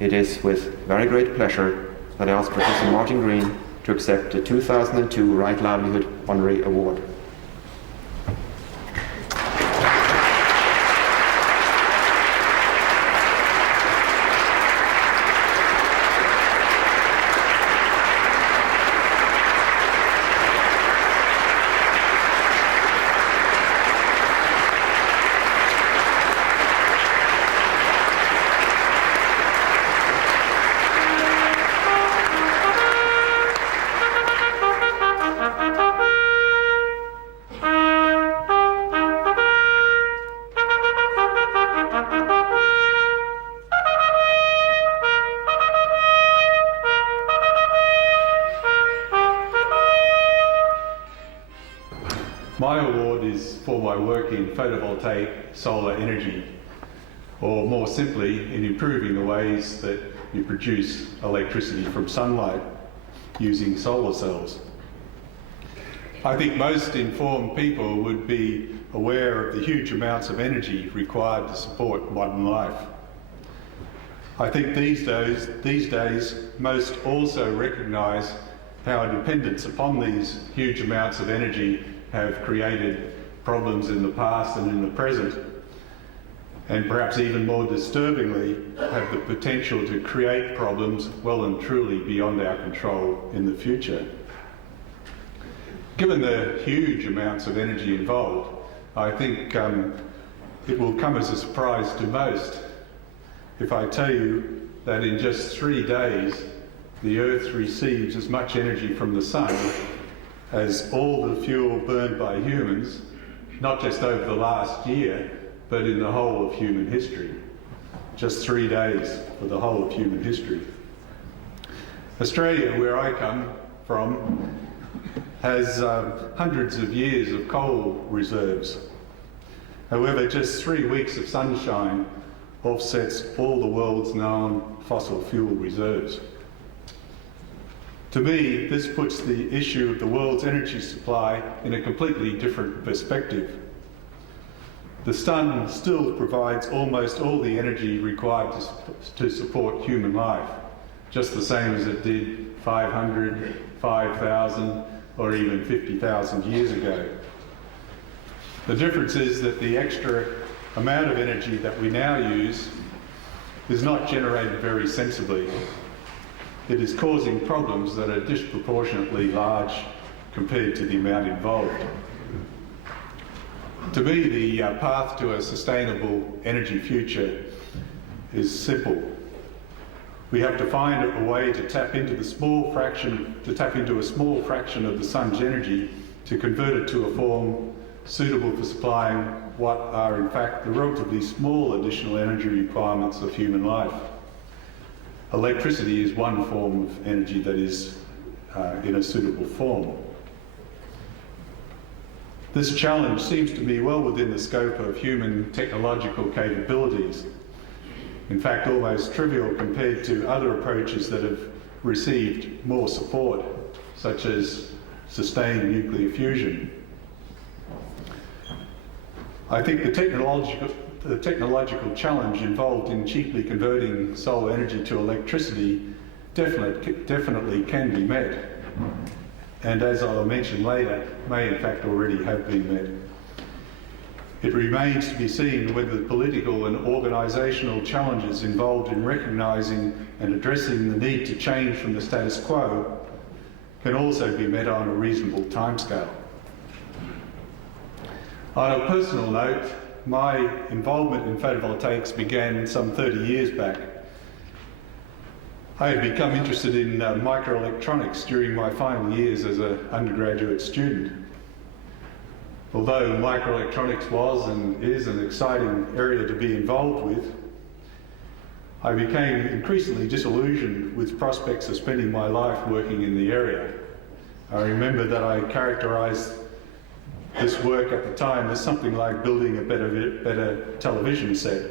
it is with very great pleasure that I ask Professor Martin Green to accept the 2002 Right Livelihood Honorary Award. My award is for my work in photovoltaic solar energy, or more simply, in improving the ways that you produce electricity from sunlight using solar cells. I think most informed people would be aware of the huge amounts of energy required to support modern life. I think these days most also recognise how dependence upon these huge amounts of energy have created problems in the past and in the present, and perhaps even more disturbingly, have the potential to create problems well and truly beyond our control in the future. Given the huge amounts of energy involved, I think it will come as a surprise to most if I tell you that in just 3 days, the Earth receives as much energy from the sun as all the fuel burned by humans, not just over the last year, but in the whole of human history. Just 3 days for the whole of human history. Australia, where I come from, has hundreds of years of coal reserves. However, just 3 weeks of sunshine offsets all the world's known fossil fuel reserves. To me, this puts the issue of the world's energy supply in a completely different perspective. The sun still provides almost all the energy required to support human life, just the same as it did 500, 5,000, or even 50,000 years ago. The difference is that the extra amount of energy that we now use is not generated very sensibly. It is causing problems that are disproportionately large compared to the amount involved. To me, the path to a sustainable energy future is simple. We have to find a way to tap into a small fraction of the sun's energy to convert it to a form suitable for supplying what are in fact the relatively small additional energy requirements of human life. Electricity is one form of energy that is in a suitable form. This challenge seems to be well within the scope of human technological capabilities. In fact, almost trivial compared to other approaches that have received more support, such as sustained nuclear fusion. I think the technological challenge involved in cheaply converting solar energy to electricity definitely can be met, and as I'll mention later, may in fact already have been met. It remains to be seen whether the political and organisational challenges involved in recognising and addressing the need to change from the status quo can also be met on a reasonable timescale. On a personal note, my involvement in photovoltaics began some 30 years back. I had become interested in microelectronics during my final years as an undergraduate student. Although microelectronics was and is an exciting area to be involved with, I became increasingly disillusioned with prospects of spending my life working in the area. I remember that I characterised this work at the time as something like building a better television set.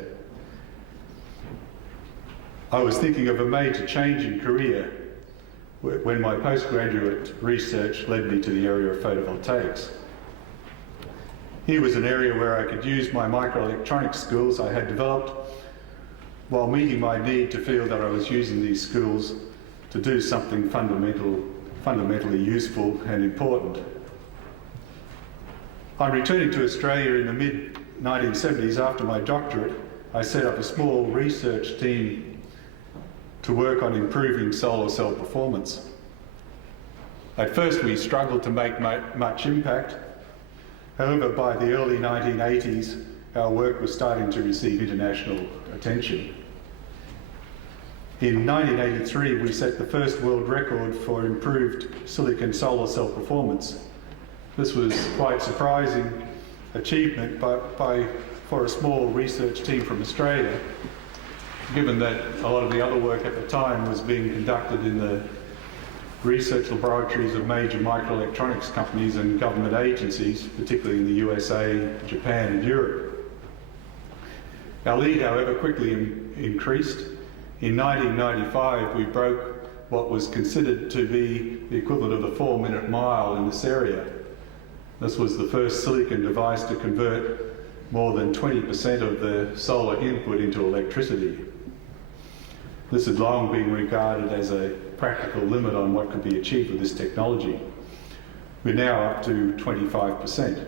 I was thinking of a major change in career when my postgraduate research led me to the area of photovoltaics. Here was an area where I could use my microelectronics skills I had developed while meeting my need to feel that I was using these skills to do something fundamentally useful and important. On returning to Australia in the mid-1970s after my doctorate, I set up a small research team to work on improving solar cell performance. At first we struggled to make much impact. However, by the early 1980s, our work was starting to receive international attention. In 1983, we set the first world record for improved silicon solar cell performance. This was quite surprising achievement for a small research team from Australia, given that a lot of the other work at the time was being conducted in the research laboratories of major microelectronics companies and government agencies, particularly in the USA, Japan and Europe. Our lead, however, quickly increased. In 1995, we broke what was considered to be the equivalent of the 4-minute mile in this area. This was the first silicon device to convert more than 20% of the solar input into electricity. This had long been regarded as a practical limit on what could be achieved with this technology. We're now up to 25%.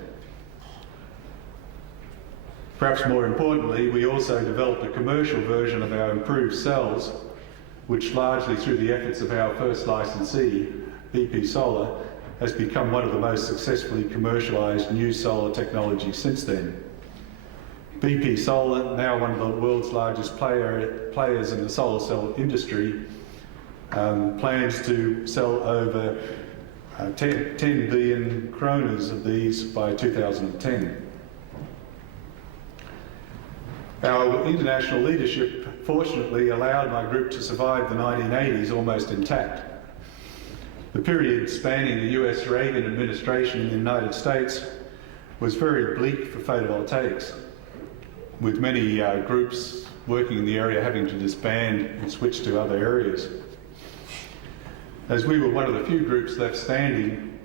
Perhaps more importantly, we also developed a commercial version of our improved cells, which largely through the efforts of our first licensee, BP Solar, has become one of the most successfully commercialised new solar technologies since then. BP Solar, now one of the world's largest players in the solar cell industry, plans to sell over 10 billion kronas of these by 2010. Our international leadership fortunately allowed my group to survive the 1980s almost intact. The period spanning the US Reagan administration in the United States was very bleak for photovoltaics, with many groups working in the area having to disband and switch to other areas. As we were one of the few groups left standing,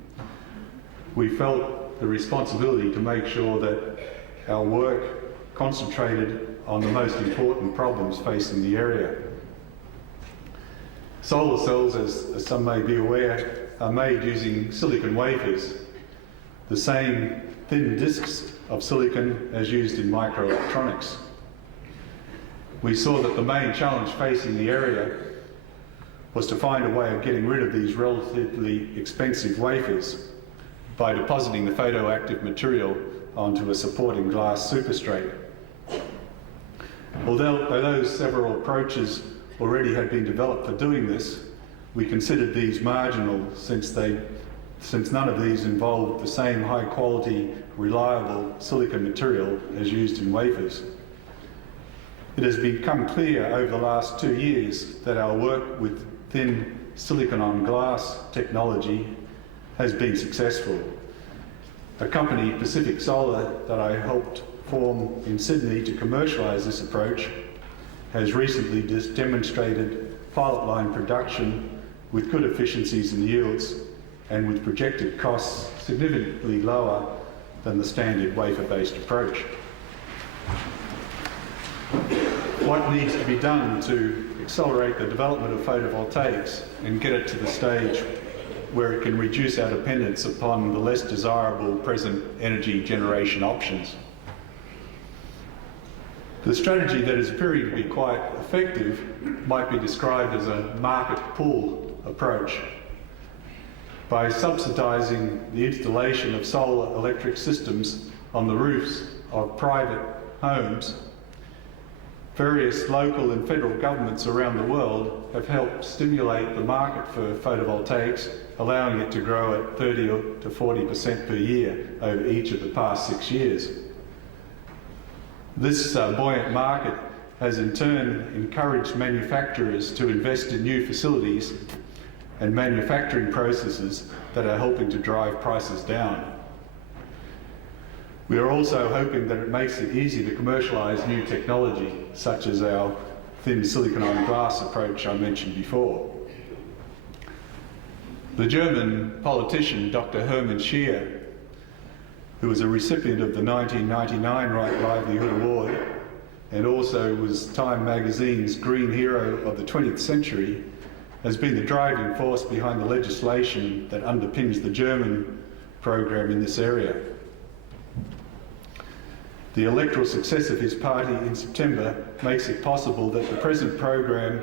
we felt the responsibility to make sure that our work concentrated on the most important problems facing the area. Solar cells, as some may be aware, are made using silicon wafers, the same thin discs of silicon as used in microelectronics. We saw that the main challenge facing the area was to find a way of getting rid of these relatively expensive wafers by depositing the photoactive material onto a supporting glass superstrate. Although several approaches already had been developed for doing this, we considered these marginal since none of these involved the same high quality, reliable silicon material as used in wafers. It has become clear over the last 2 years that our work with thin silicon on glass technology has been successful. A company, Pacific Solar, that I helped form in Sydney to commercialise this approach, has recently demonstrated pilot line production with good efficiencies and yields and with projected costs significantly lower than the standard wafer-based approach. What needs to be done to accelerate the development of photovoltaics and get it to the stage where it can reduce our dependence upon the less desirable present energy generation options? The strategy that is appearing to be quite effective might be described as a market pull approach. By subsidising the installation of solar electric systems on the roofs of private homes, various local and federal governments around the world have helped stimulate the market for photovoltaics, allowing it to grow at 30 to 40% per year over each of the past 6 years. This buoyant market has in turn encouraged manufacturers to invest in new facilities and manufacturing processes that are helping to drive prices down. We are also hoping that it makes it easy to commercialise new technology, such as our thin silicon on glass approach I mentioned before. The German politician Dr. Hermann Scheer, who was a recipient of the 1999 Livelihood Award and also was Time magazine's Green Hero of the 20th century, has been the driving force behind the legislation that underpins the German program in this area. The electoral success of his party in September makes it possible that the present program,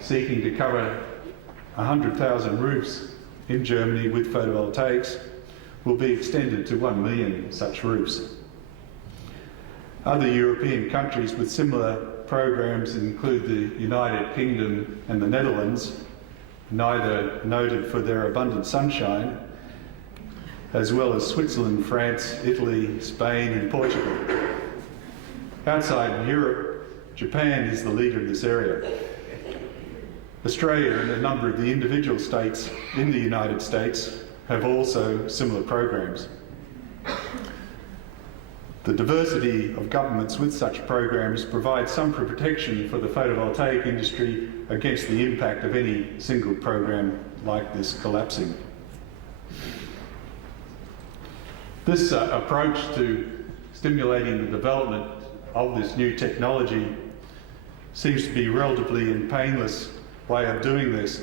seeking to cover 100,000 roofs in Germany with photovoltaics, will be extended to 1 million such roofs. Other European countries with similar programs include the United Kingdom and the Netherlands, neither noted for their abundant sunshine, as well as Switzerland, France, Italy, Spain and Portugal. Outside Europe, Japan is the leader in this area. Australia and a number of the individual states in the United States have also similar programs. The diversity of governments with such programs provides some protection for the photovoltaic industry against the impact of any single program like this collapsing. This approach to stimulating the development of this new technology seems to be a relatively and painless way of doing this.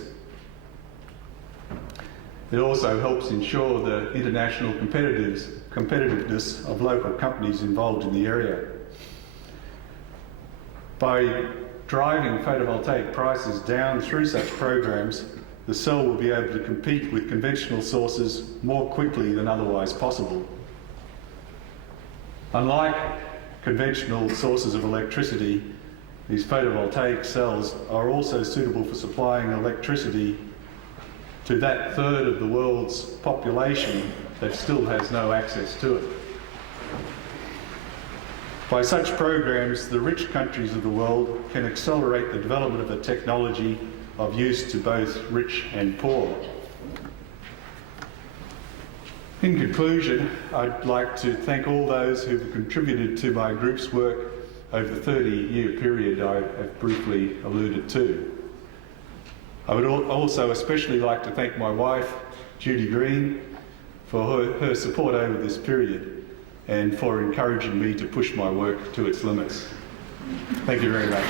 It also helps ensure the international competitiveness of local companies involved in the area. By driving photovoltaic prices down through such programs, the cell will be able to compete with conventional sources more quickly than otherwise possible. Unlike conventional sources of electricity, these photovoltaic cells are also suitable for supplying electricity to that third of the world's population that still has no access to it. By such programs, the rich countries of the world can accelerate the development of a technology of use to both rich and poor. In conclusion, I'd like to thank all those who've contributed to my group's work over the 30-year period I have briefly alluded to. I would also especially like to thank my wife, Judy Green, for her support over this period and for encouraging me to push my work to its limits. Thank you very much.